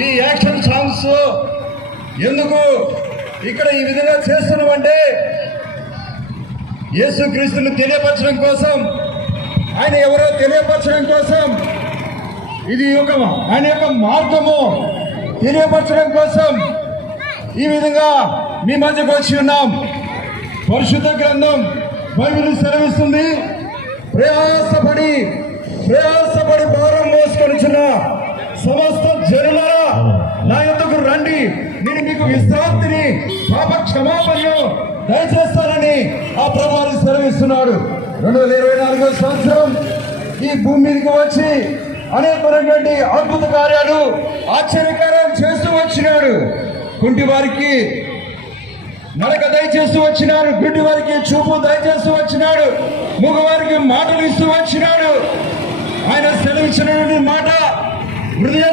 ఈ action songs ఎందుకు ఇక్కడ ఈ విధంగా చేస్తున్నామంటే యేసుక్రీస్తుని తెలియపరచడం కోసం, ఆయన ఎవరో తెలియపరచడం కోసం, ఇది ఆయన యొక్క మార్గము తెలియపరచడం కోసం ఈ విధంగా మీ మధ్యకు వచ్చి ఉన్నాం. పరిశుద్ధ గ్రంథం బైబిల్ సెలవిస్తుంది, ప్రయాసపడి భారం మోసుకొనిచున్న సమస్త జనులారా నా యొద్దకు రండి, నేను మీకు విశ్రాంతిని పాప క్షమాపణను దయచేస్తానని ఆ ప్రభువు సెలవిస్తున్నాడు. 2024 సంవత్సరం ఈ భూమి మీదకి వచ్చి అనేకమైనటువంటి అద్భుత కార్యాలు ఆశ్చర్యకార్యాలు చేస్తూ వచ్చినాడు. కుంటి వారికి నడక దయచేస్తూ వచ్చినాడు, గుడ్డి వారికి చూపు దయచేస్తూ వచ్చినాడు, మూగవారికి మాటలు ఇస్తూ వచ్చినాడు. ఆయన సెలవిచ్చినటువంటి మాట హృదయ